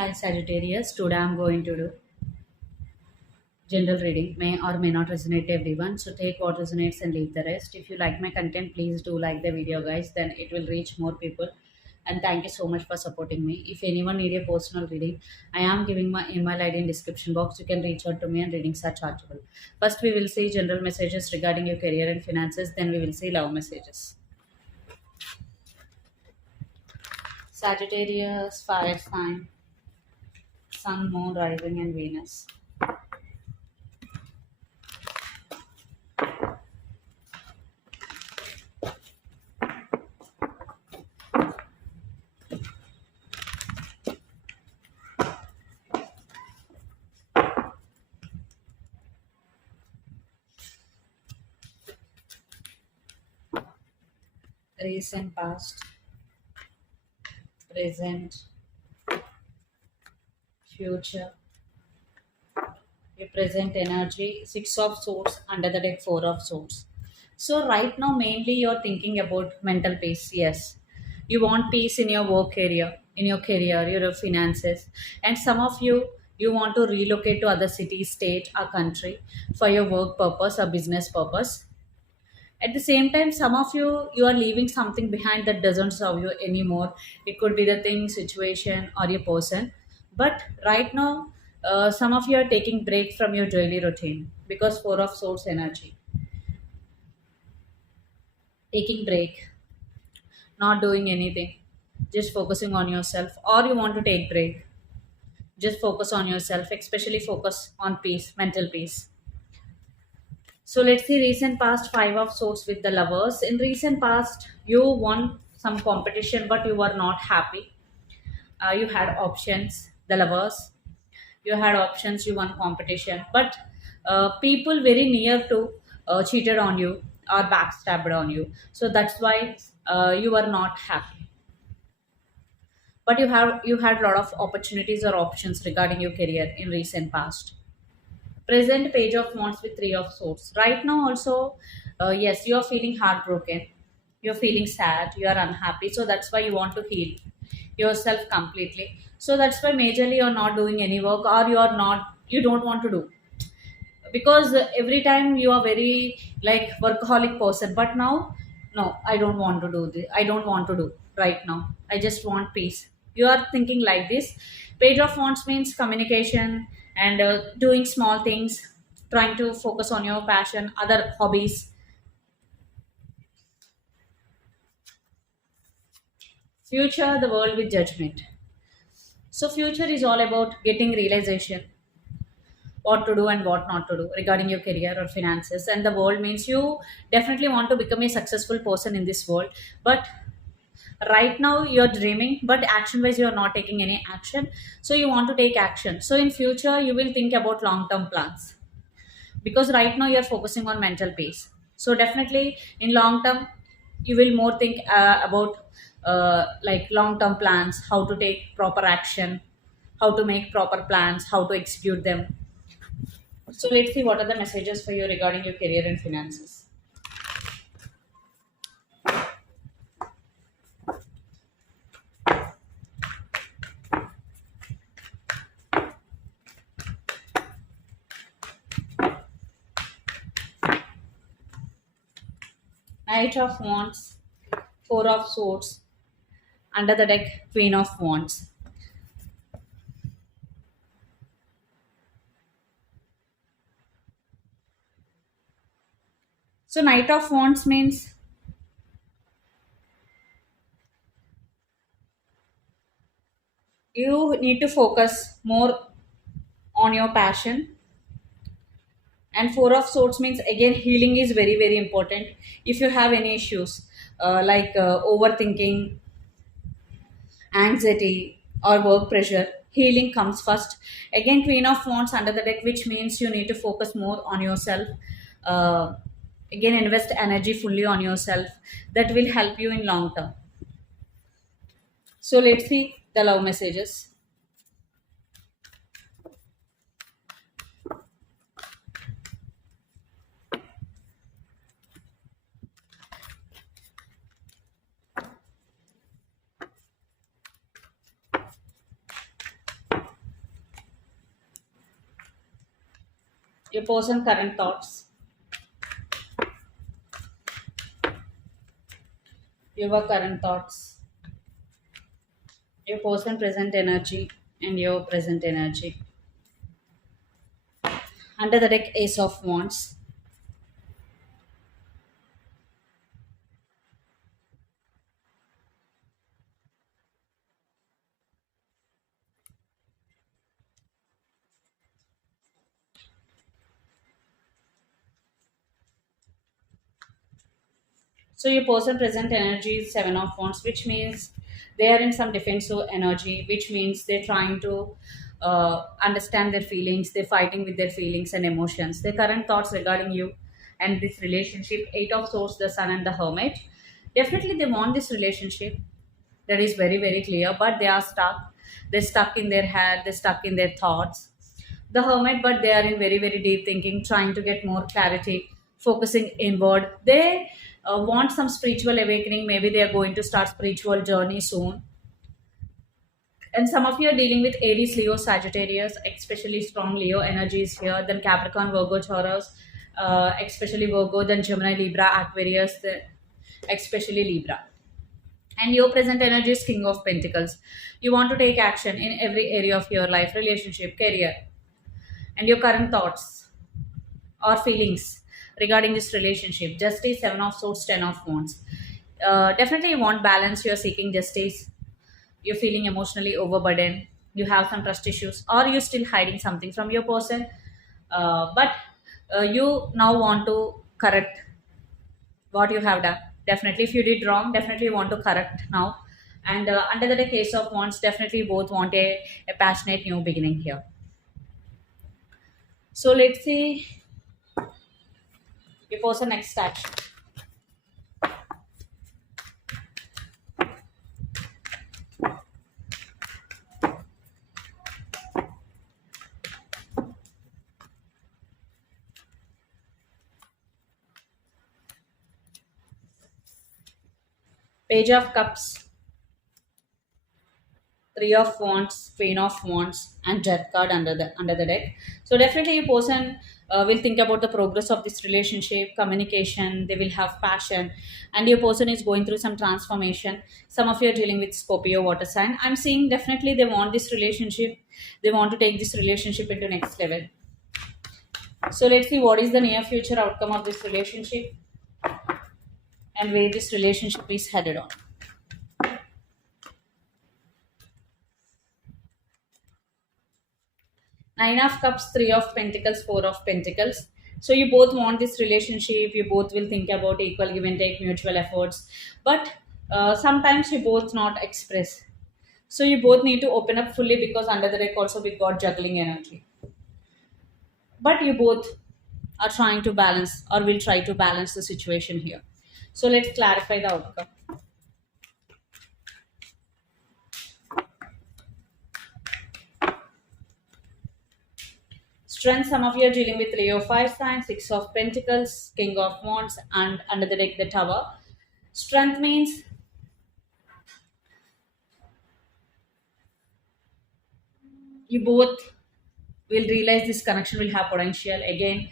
Hi Sagittarius, today I'm going to do general reading. May or may not resonate to everyone, so take what resonates and leave the rest. If you like my content, please do like the video, guys, then it will reach more people. And thank you so much for supporting me. If anyone need a personal reading, I am giving my email ID in description box. You can reach out to me and readings are chargeable. First, we will see general messages regarding your career and finances, then we will see love messages. Sagittarius, fire sign, Sun, Moon, Rising, and Venus. Recent past, present, future. Your present energy, Six of Swords, under the deck, Four of Swords. So, right now, mainly you're thinking about mental peace. Yes. You want peace in your work area, in your career, your finances. And some of you, you want to relocate to other city, state, or country for your work purpose or business purpose. At the same time, some of you are leaving something behind that doesn't serve you anymore. It could be the thing, situation, or your person. But right now, some of you are taking break from your daily routine because Four of Swords energy, taking break, not doing anything, just focusing on yourself, or you want to take break, just focus on yourself, especially focus on peace, mental peace. So let's see recent past, Five of Swords with the Lovers. In recent past, you won some competition, but you were not happy. You had options, the Lovers. You had options, you won competition, but people very near to cheated on you or backstabbed on you. So that's why you were not happy. But you had a lot of opportunities or options regarding your career in recent past. Present, Page of Wands with Three of Swords. Right now, also, yes, you are feeling heartbroken, you're feeling sad, you are unhappy. So that's why you want to heal yourself completely. So that's why majorly you're not doing any work, or you don't want to do, because every time you are very like workaholic person. But now, no, I don't want to do this. I don't want to do right now. I just want peace. You are thinking like this. Page of Wands means communication and doing small things, trying to focus on your passion, other hobbies. Future, the world with Judgment. So future is all about getting realization, what to do and what not to do regarding your career or finances. And the world means you definitely want to become a successful person in this world. But right now you're dreaming, but action wise you're not taking any action. So you want to take action. So in future you will think about long term plans, because right now you're focusing on mental peace. So definitely in long term you will more think about like long term plans, how to take proper action, how to make proper plans, how to execute them. So let's see what are the messages for you regarding your career and finances. Knight of Wands, Four of Swords, under the deck, Queen of Wands. So Knight of Wands means you need to focus more on your passion. And Four of Swords means again healing is very very important. If you have any issues like overthinking, anxiety, or work pressure, healing comes first. Again, Queen of Wands under the deck, which means you need to focus more on yourself. uh, Again, invest energy fully on yourself. That will help you in long term. So let's see the love messages. Your person current thoughts, your current thoughts, your person present energy, and your present energy. Under the deck, Ace of Wands. So your person present energy is Seven of Wands, which means they are in some defensive energy, which means they're trying to understand their feelings, they're fighting with their feelings and emotions. Their current thoughts regarding you and this relationship, Eight of Swords, the Sun and the Hermit. Definitely they want this relationship. That is very, very clear, but they are stuck. They're stuck in their head, they're stuck in their thoughts. The Hermit, but they are in very, very deep thinking, trying to get more clarity, focusing inward. They want some spiritual awakening. Maybe they are going to start spiritual journey soon. And some of you are dealing with Aries, Leo, Sagittarius, especially strong Leo energies here. Then Capricorn, Virgo, Taurus, especially Virgo. Then Gemini, Libra, Aquarius, especially Libra. And your present energy is King of Pentacles. You want to take action in every area of your life, relationship, career, and your current thoughts or feelings regarding this relationship. Justice, Seven of Swords, Ten of Wands. Definitely, you want balance. You are seeking justice. You're feeling emotionally overburdened. You have some trust issues, or you're still hiding something from your person. But you now want to correct what you have done. Definitely, if you did wrong, definitely you want to correct now. And under the case of Wands, definitely both want a passionate new beginning here. So let's see your person next action. Page of Cups, Three of Wands, Queen of Wands, and Death card under the deck. So definitely, your person will think about the progress of this relationship, communication. They will have passion, and your person is going through some transformation. Some of you are dealing with Scorpio water sign. I'm seeing definitely they want this relationship. They want to take this relationship into next level. So let's see what is the near future outcome of this relationship and where this relationship is headed on. Nine of Cups, Three of Pentacles, Four of Pentacles. So you both want this relationship. You both will think about equal give and take, mutual efforts. But sometimes you both not express. So you both need to open up fully because under the deck also we got juggling energy. But you both are trying to balance or will try to balance the situation here. So let's clarify the outcome. Strength, some of you are dealing with Three of Five signs, Six of Pentacles, King of Wands, and under the deck the Tower. Strength means you both will realize this connection will have potential. Again,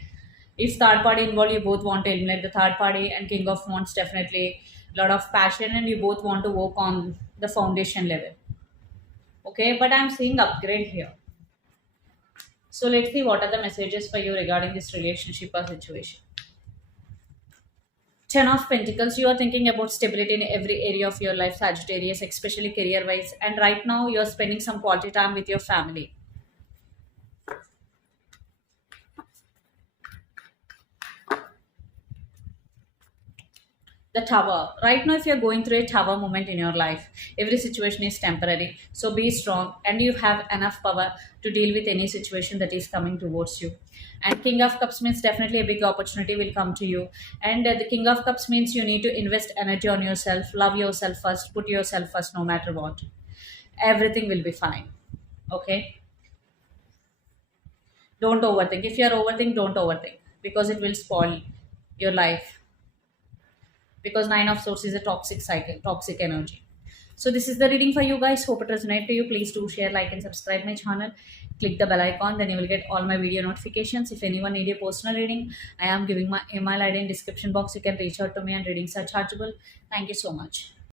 if third party involved, you both want to eliminate the third party, and King of Wands definitely a lot of passion, and you both want to work on the foundation level. Okay, but I'm seeing upgrade here. So let's see what are the messages for you regarding this relationship or situation. Ten of Pentacles, you are thinking about stability in every area of your life, Sagittarius, especially career wise. And right now, you are spending some quality time with your family. The Tower. Right now, if you're going through a tower moment in your life, every situation is temporary. So be strong and you have enough power to deal with any situation that is coming towards you. And King of Cups means definitely a big opportunity will come to you. And the King of Cups means you need to invest energy on yourself, love yourself first, put yourself first no matter what. Everything will be fine. Okay? Don't overthink. If you're overthink, don't overthink because it will spoil your life because Nine of Swords is a toxic cycle, toxic energy. So this is the reading for you guys. Hope it resonates to you. Please do share, like, and subscribe my channel. Click the bell icon, then you will get all my video notifications. If anyone need a personal reading, I am giving my email ID in description box. You can reach out to me, and readings are chargeable. Thank you so much.